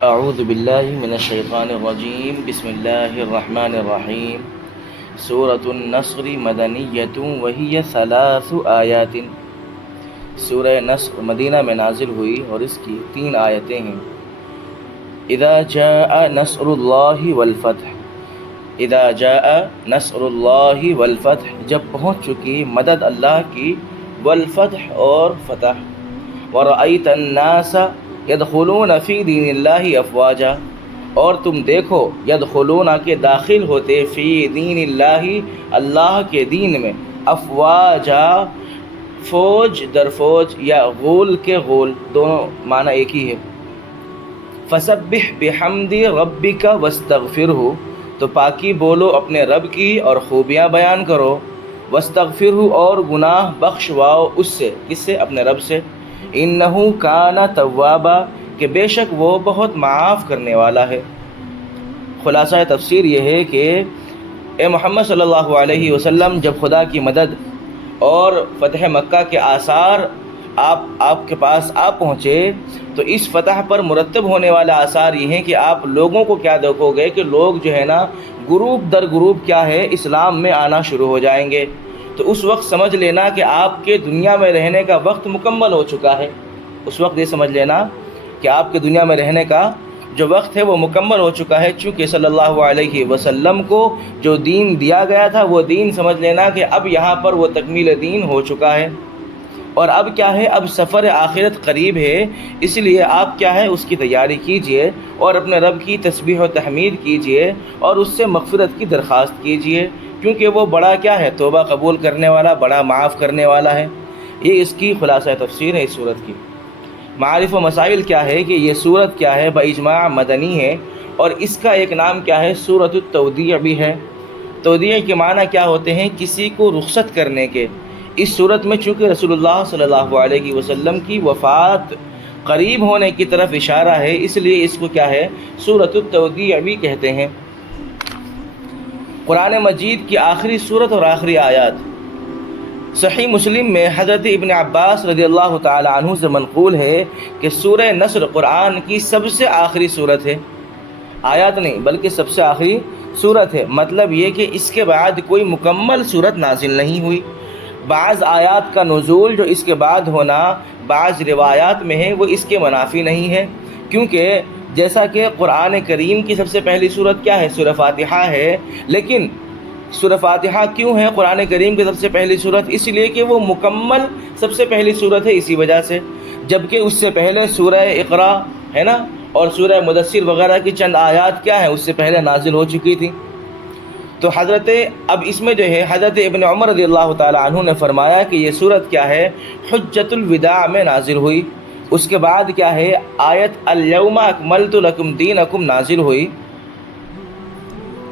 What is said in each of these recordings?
اعوذ باللہ من الشیطان الرجیم بسم اللہ الرحمن الرحیم سورۃ النصر مدنیۃ وہی 3 آیات۔ سورہ نصر مدینہ میں نازل ہوئی اور اس کی 3 آیتیں ہیں۔ اذا جاء نصر اللہ والفتح، اذا جاء نصر اللہ والفتح، جب پہنچ چکی مدد اللہ کی، والفتح اور فتح، ورأیت الناس یدخلون فی دین اللہ افواجا، اور تم دیکھو یدخلون کے داخل ہوتے فی دین اللہ، اللہ کے دین میں، افواجا فوج در فوج یا غول کے غول، دونوں معنی ایک ہی ہے۔ فسبح بحمد ربک واستغفرہ، تو پاکی بولو اپنے رب کی اور خوبیاں بیان کرو، واستغفرہ اور گناہ بخشواؤ اس سے، کس سے؟ اپنے رب سے۔ انہ کان توابا، کہ بے شک وہ بہت معاف کرنے والا ہے۔ خلاصہ تفسیر یہ ہے کہ اے محمد صلی اللہ علیہ وسلم، جب خدا کی مدد اور فتح مکہ کے آثار آپ کے پاس آ پہنچے تو اس فتح پر مرتب ہونے والا آثار یہ ہیں کہ آپ لوگوں کو کیا دیکھو گے کہ لوگ جو ہے نا گروپ در گروپ کیا ہے اسلام میں آنا شروع ہو جائیں گے۔ تو اس وقت سمجھ لینا کہ آپ کے دنیا میں رہنے کا وقت مکمل ہو چکا ہے۔ اس وقت یہ سمجھ لینا کہ آپ کے دنیا میں رہنے کا جو وقت ہے وہ مکمل ہو چکا ہے، چونکہ صلی اللہ علیہ وسلم کو جو دین دیا گیا تھا وہ دین سمجھ لینا کہ اب یہاں پر وہ تکمیل دین ہو چکا ہے، اور اب کیا ہے، اب سفر آخرت قریب ہے، اس لیے آپ کیا ہے اس کی تیاری کیجئے اور اپنے رب کی تسبیح و تحمید کیجئے اور اس سے مغفرت کی درخواست کیجئے، کیونکہ وہ بڑا کیا ہے، توبہ قبول کرنے والا، بڑا معاف کرنے والا ہے۔ یہ اس کی خلاصہ تفسیر ہے اس صورت کی۔ معارف و مسائل کیا ہے کہ یہ صورت کیا ہے، باجماع مدنی ہے، اور اس کا ایک نام کیا ہے، سورۃ التودیع بھی ہے۔ تودیع کے معنی کیا ہوتے ہیں؟ کسی کو رخصت کرنے کے۔ اس صورت میں چونکہ رسول اللہ صلی اللہ علیہ وسلم کی وفات قریب ہونے کی طرف اشارہ ہے، اس لیے اس کو کیا ہے، سورۃ التودیع بھی کہتے ہیں۔ قرآن مجید کی آخری صورت اور آخری آیات۔ صحیح مسلم میں حضرت ابن عباس رضی اللہ تعالی عنہ سے منقول ہے کہ سورہ نصر قرآن کی سب سے آخری صورت ہے، آیات نہیں بلکہ سب سے آخری صورت ہے۔ مطلب یہ کہ اس کے بعد کوئی مکمل صورت نازل نہیں ہوئی۔ بعض آیات کا نزول جو اس کے بعد ہونا بعض روایات میں ہے وہ اس کے منافی نہیں ہے، کیونکہ جیسا کہ قرآن کریم کی سب سے پہلی صورت کیا ہے، سورہ فاتحہ ہے، لیکن سورہ فاتحہ کیوں ہے قرآن کریم کی سب سے پہلی صورت؟ اس لیے کہ وہ مکمل سب سے پہلی صورت ہے، اسی وجہ سے، جبکہ اس سے پہلے سورہ اقرا ہے نا، اور سورہ مدثر وغیرہ کی چند آیات کیا ہیں اس سے پہلے نازل ہو چکی تھی۔ تو اب اس میں جو ہے حضرت ابن عمر رضی اللہ تعالی عنہ نے فرمایا کہ یہ صورت کیا ہے، حجۃ الوداع میں نازل ہوئی۔ اس کے بعد کیا ہے، آیت الیوم اکملت لکم دینکم نازل ہوئی۔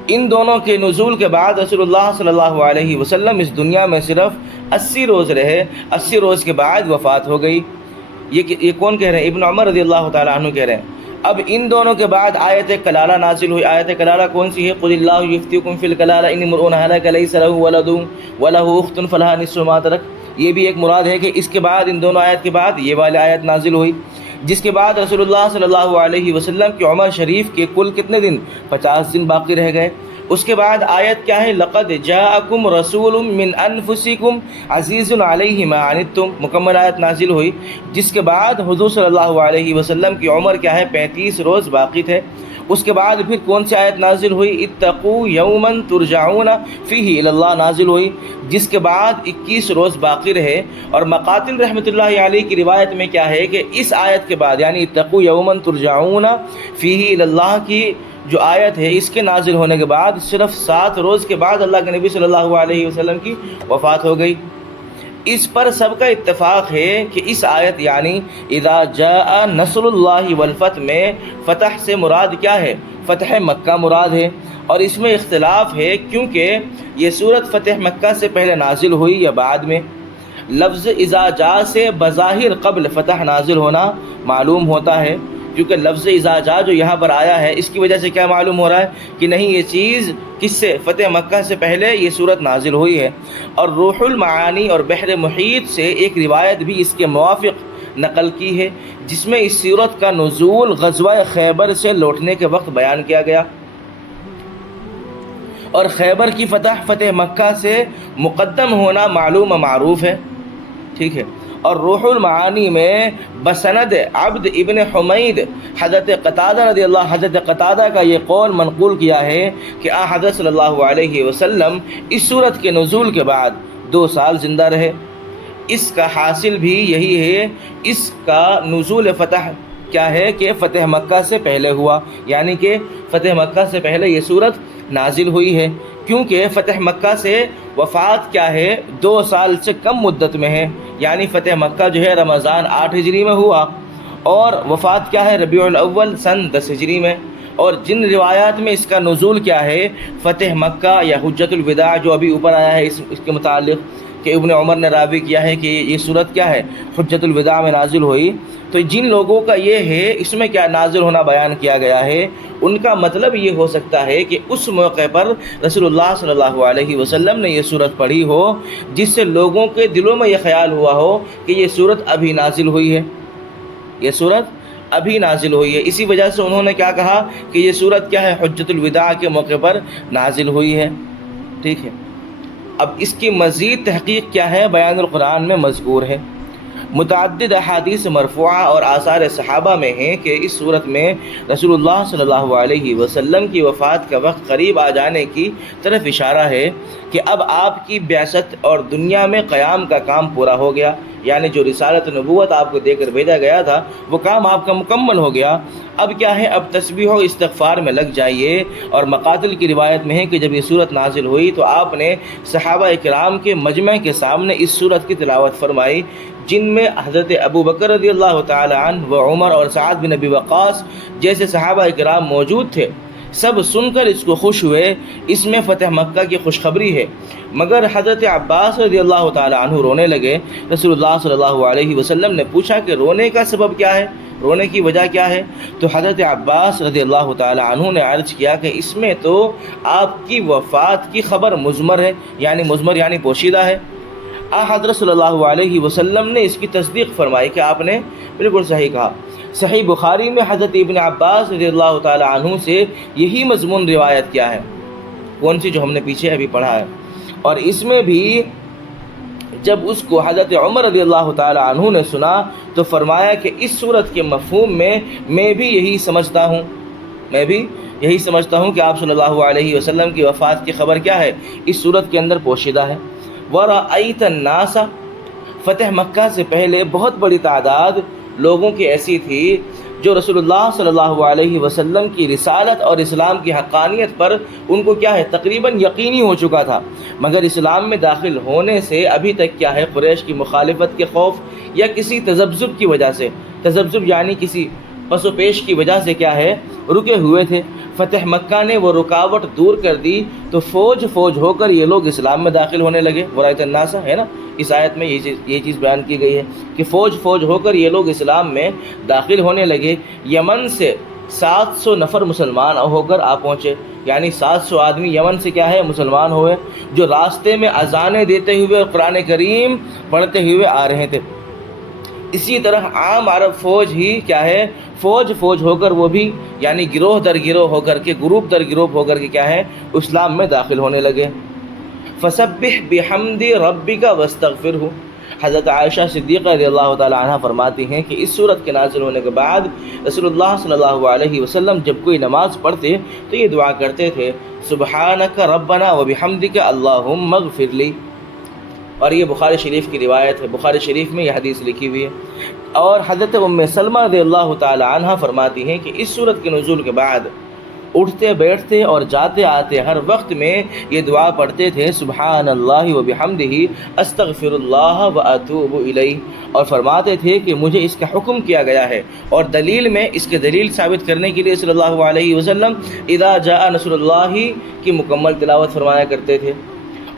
ان دونوں کے نزول کے بعد رسول اللہ صلی اللہ علیہ وسلم اس دنیا میں صرف 80 روز رہے، 80 روز کے بعد وفات ہو گئی۔ یہ کون کہہ رہے ہیں؟ ابن عمر رضی اللہ تعالی عنہ کہہ رہے ہیں۔ اب ان دونوں کے بعد آیت کلالہ نازل ہوئی۔ آیت کلالہ کون سی ہے؟ قل اللہ یفتیکم فی الکلالہ ان امرؤ ہلک لیس لہ ولد ولہ اخت فلہا نصف ما ترک۔ یہ بھی ایک مراد ہے کہ اس کے بعد ان دونوں آیت کے بعد یہ والی آیت نازل ہوئی، جس کے بعد رسول اللہ صلی اللہ علیہ وسلم کی عمر شریف کے کل کتنے دن؟ 50 دن باقی رہ گئے۔ اس کے بعد آیت کیا ہے، لقد جاءکم رسول من انفسکم عزیز علیہ ما عنتم، مکمل آیت نازل ہوئی، جس کے بعد حضور صلی اللہ علیہ وسلم کی عمر کیا ہے، 35 روز باقی تھے۔ اس کے بعد پھر کون سی آیت نازل ہوئی؟ اتقوا یوما ترجعون فیہ الی اللہ نازل ہوئی، جس کے بعد 21 روز باقی رہے۔ اور مقاتل رحمۃ اللہ علیہ کی روایت میں کیا ہے کہ اس آیت کے بعد یعنی اتقوا یوما ترجعون فیہ الی اللہ کی جو آیت ہے اس کے نازل ہونے کے بعد صرف 7 روز کے بعد اللہ کے نبی صلی اللہ علیہ وسلم کی وفات ہو گئی۔ اس پر سب کا اتفاق ہے کہ اس آیت یعنی اذا جاء نصر اللہ والفتح میں فتح سے مراد کیا ہے؟ فتح مکہ مراد ہے، اور اس میں اختلاف ہے کیونکہ یہ صورت فتح مکہ سے پہلے نازل ہوئی یا بعد میں۔ لفظ اذا جاء سے بظاہر قبل فتح نازل ہونا معلوم ہوتا ہے، کیونکہ لفظ اذا جاء جو یہاں پر آیا ہے اس کی وجہ سے کیا معلوم ہو رہا ہے کہ نہیں یہ چیز کس سے؟ فتح مکہ سے پہلے یہ صورت نازل ہوئی ہے۔ اور روح المعانی اور بحر محیط سے ایک روایت بھی اس کے موافق نقل کی ہے، جس میں اس سورت کا نزول غزوہ خیبر سے لوٹنے کے وقت بیان کیا گیا، اور خیبر کی فتح مکہ سے مقدم ہونا معلوم و معروف ہے، ٹھیک ہے۔ اور روح المعانی میں بسند عبد ابن حمید حضرت قتادہ کا یہ قول منقول کیا ہے کہ حضرت صلی اللہ علیہ وسلم اس سورت کے نزول کے بعد 2 سال زندہ رہے۔ اس کا حاصل بھی یہی ہے، اس کا نزول فتح کیا ہے کہ فتح مکہ سے پہلے ہوا، یعنی کہ فتح مکہ سے پہلے یہ سورت نازل ہوئی ہے، کیونکہ فتح مکہ سے وفات کیا ہے 2 سال سے کم مدت میں ہے، یعنی فتح مکہ جو ہے رمضان 8 ہجری میں ہوا، اور وفات کیا ہے ربیع الاول سن 10 ہجری میں۔ اور جن روایات میں اس کا نزول کیا ہے فتح مکہ یا حجۃ الوداع، جو ابھی اوپر آیا ہے اس کے متعلق کہ ابن عمر نے راوی کیا ہے کہ یہ صورت کیا ہے حجۃ الوداع میں نازل ہوئی، تو جن لوگوں کا یہ ہے اس میں کیا نازل ہونا بیان کیا گیا ہے، ان کا مطلب یہ ہو سکتا ہے کہ اس موقع پر رسول اللہ صلی اللہ علیہ وسلم نے یہ صورت پڑھی ہو، جس سے لوگوں کے دلوں میں یہ خیال ہوا ہو کہ یہ صورت ابھی نازل ہوئی ہے، یہ صورت ابھی نازل ہوئی ہے، اسی وجہ سے انہوں نے کیا کہا کہ یہ صورت کیا ہے حجۃ الوداع کے موقع پر نازل ہوئی ہے، ٹھیک ہے۔ اب اس کی مزید تحقیق کیا ہے بیان القرآن میں مذکور ہے۔ متعدد احادیث مرفوعہ اور آثار صحابہ میں ہیں کہ اس صورت میں رسول اللہ صلی اللہ علیہ وسلم کی وفات کا وقت قریب آ جانے کی طرف اشارہ ہے کہ اب آپ کی بعثت اور دنیا میں قیام کا کام پورا ہو گیا، یعنی جو رسالت نبوت آپ کو دے کر بھیجا گیا تھا وہ کام آپ کا مکمل ہو گیا۔ اب کیا ہے، اب تسبیح و استغفار میں لگ جائیے۔ اور مقاتل کی روایت میں ہے کہ جب یہ صورت نازل ہوئی تو آپ نے صحابہ اکرام کے مجمع کے سامنے اس صورت کی تلاوت فرمائی، جن میں حضرت ابو بکر رضی اللہ تعالی عنہ و عمر اور سعد بن ابی وقاص جیسے صحابہ اکرام موجود تھے۔ سب سن کر اس کو خوش ہوئے، اس میں فتح مکہ کی خوشخبری ہے، مگر حضرت عباس رضی اللہ تعالی عنہ رونے لگے۔ رسول اللہ صلی اللہ علیہ وسلم نے پوچھا کہ رونے کا سبب کیا ہے، رونے کی وجہ کیا ہے؟ تو حضرت عباس رضی اللہ تعالی عنہ نے عرض کیا کہ اس میں تو آپ کی وفات کی خبر مضمر ہے، یعنی پوشیدہ ہے۔ حضرت صلی اللہ علیہ وسلم نے اس کی تصدیق فرمائی کہ آپ نے بالکل صحیح کہا۔ صحیح بخاری میں حضرت ابن عباس رضی اللہ تعالی عنہ سے یہی مضمون روایت کیا ہے، کون سی جو ہم نے پیچھے ابھی پڑھا ہے، اور اس میں بھی جب اس کو حضرت عمر رضی اللہ تعالی عنہ نے سنا تو فرمایا کہ اس صورت کے مفہوم میں بھی یہی سمجھتا ہوں کہ آپ صلی اللہ علیہ وسلم کی وفات کی خبر کیا ہے، اس صورت کے اندر پوشیدہ ہے۔ وَرَأَيْتَ النَّاسَ، فتح مکہ سے پہلے بہت بڑی تعداد لوگوں کی ایسی تھی جو رسول اللہ صلی اللہ علیہ وسلم کی رسالت اور اسلام کی حقانیت پر ان کو کیا ہے تقریباً یقینی ہو چکا تھا، مگر اسلام میں داخل ہونے سے ابھی تک کیا ہے قریش کی مخالفت کے خوف یا کسی تذبذب کی وجہ سے، تذبذب یعنی کسی پس و پیش کی وجہ سے کیا ہے رکے ہوئے تھے۔ فتح مکہ نے وہ رکاوٹ دور کر دی تو فوج ہو کر یہ لوگ اسلام میں داخل ہونے لگے۔ ورایت الناس ہے نا، اس آیت میں یہ چیز بیان کی گئی ہے کہ فوج ہو کر یہ لوگ اسلام میں داخل ہونے لگے۔ یمن سے 700 نفر مسلمان ہو کر آ پہنچے، یعنی 700 آدمی یمن سے کیا ہے مسلمان ہوئے، جو راستے میں اذانیں دیتے ہوئے اور قرآن کریم پڑھتے ہوئے آ رہے تھے۔ اسی طرح عام عرب فوج ہی کیا ہے فوج ہو کر وہ بھی یعنی گروہ در گروہ ہو کر کے، گروپ در گروپ ہو کر کے کیا ہے اسلام میں داخل ہونے لگے۔ فسبح بحمد ربک واستغفرہ، حضرت عائشہ صدیقہ رضی اللہ تعالی عنہ فرماتی ہیں کہ اس صورت کے نازل ہونے کے بعد رسول اللہ صلی اللہ علیہ وسلم جب کوئی نماز پڑھتے تو یہ دعا کرتے تھے، سبحانک ربنا وبحمدک اللہم اغفر لی، اور یہ بخاری شریف کی روایت ہے، بخاری شریف میں یہ حدیث لکھی ہوئی ہے۔ اور حضرت ام سلمہ رضی اللہ تعالی عنہ فرماتی ہیں کہ اس صورت کے نزول کے بعد اٹھتے بیٹھتے اور جاتے آتے ہر وقت میں یہ دعا پڑھتے تھے، سبحان اللہ وبحمدہ استغفر اللہ واتوب الیہ، اور فرماتے تھے کہ مجھے اس کا حکم کیا گیا ہے، اور دلیل میں اس کے دلیل ثابت کرنے کے لیے صلی اللہ علیہ وسلم اذا جاء نصر اللہ کی مکمل تلاوت فرمایا کرتے تھے۔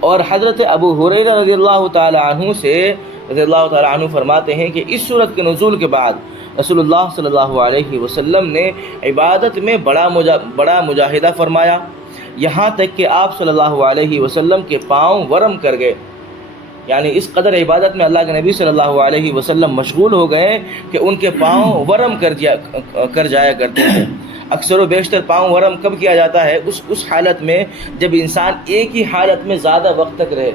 اور حضرت ابو ہریرہ رضی اللہ تعالی عنہ فرماتے ہیں کہ اس صورت کے نزول کے بعد رسول اللہ صلی اللہ علیہ وسلم نے عبادت میں بڑا مجاہدہ فرمایا، یہاں تک کہ آپ صلی اللہ علیہ وسلم کے پاؤں ورم کر گئے، یعنی اس قدر عبادت میں اللہ کے نبی صلی اللہ علیہ وسلم مشغول ہو گئے کہ ان کے پاؤں ورم کر جایا کرتے تھے۔ اکثر و بیشتر پاؤں ورم کب کیا جاتا ہے؟ اس حالت میں جب انسان ایک ہی حالت میں زیادہ وقت تک رہے،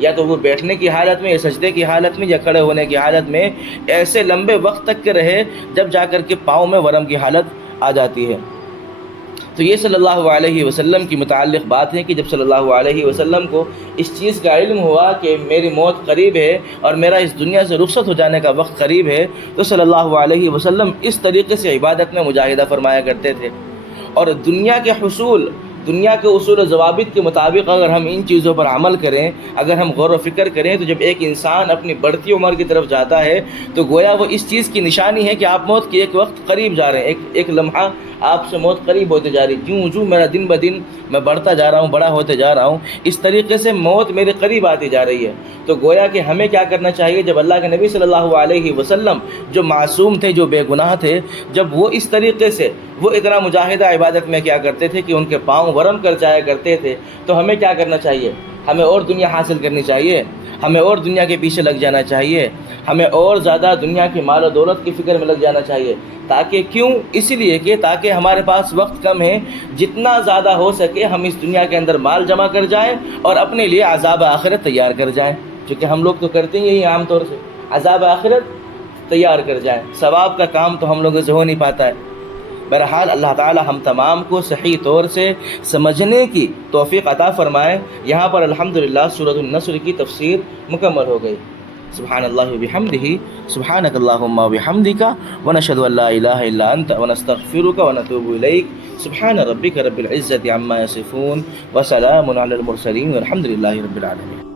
یا تو وہ بیٹھنے کی حالت میں، یا سجدے کی حالت میں، یا کھڑے ہونے کی حالت میں، ایسے لمبے وقت تک کے رہے جب جا کر کے پاؤں میں ورم کی حالت آ جاتی ہے۔ تو یہ صلی اللہ علیہ وسلم کی متعلق بات ہے کہ جب صلی اللہ علیہ وسلم کو اس چیز کا علم ہوا کہ میری موت قریب ہے اور میرا اس دنیا سے رخصت ہو جانے کا وقت قریب ہے، تو صلی اللہ علیہ وسلم اس طریقے سے عبادت میں مجاہدہ فرمایا کرتے تھے۔ اور دنیا کے اصول و ضوابط کے مطابق اگر ہم ان چیزوں پر عمل کریں، اگر ہم غور و فکر کریں، تو جب ایک انسان اپنی بڑھتی عمر کی طرف جاتا ہے تو گویا وہ اس چیز کی نشانی ہے کہ آپ موت کے ایک وقت قریب جا رہے ہیں، ایک لمحہ آپ سے موت قریب ہوتے جا رہی۔ جو میرا دن بدن میں بڑھتا جا رہا ہوں، بڑا ہوتے جا رہا ہوں، اس طریقے سے موت میرے قریب آتی جا رہی ہے۔ تو گویا کہ ہمیں کیا کرنا چاہیے؟ جب اللہ کے نبی صلی اللہ علیہ وسلم جو معصوم تھے، جو بے گناہ تھے، جب وہ اس طریقے سے وہ اتنا مجاہدہ عبادت میں کیا کرتے تھے کہ ان کے پاؤں ورم کر جایا کرتے تھے، تو ہمیں کیا کرنا چاہیے؟ ہمیں اور دنیا حاصل کرنی چاہیے، ہمیں اور دنیا کے پیچھے لگ جانا چاہیے، ہمیں اور زیادہ دنیا کی مال و دولت کی فکر میں لگ جانا چاہیے۔ تاکہ کیوں؟ اس لیے کہ تاکہ ہمارے پاس وقت کم ہے، جتنا زیادہ ہو سکے ہم اس دنیا کے اندر مال جمع کر جائیں اور اپنے لیے عذاب آخرت تیار کر جائیں، چونکہ ہم لوگ تو کرتے ہیں یہی عام طور سے، عذاب آخرت تیار کر جائیں۔ ثواب کا کام تو ہم لوگوں سے ہو نہیں پاتا ہے۔ بہرحال اللہ تعالی ہم تمام کو صحیح طور سے سمجھنے کی توفیق عطا فرمائے۔ یہاں پر الحمدللہ سورۃ النصر کی تفسیر مکمل ہو گئی۔ سبحان اللہ وبحمدہ، سبحانک اللہم وبحمدک، ونشہد ان لا الہ الا انت، ونستغفرک ونتوب الیک۔ سبحان ربک رب العزۃ عما یصفون، وسلام علی المرسلین، والحمد للہ رب العالمین۔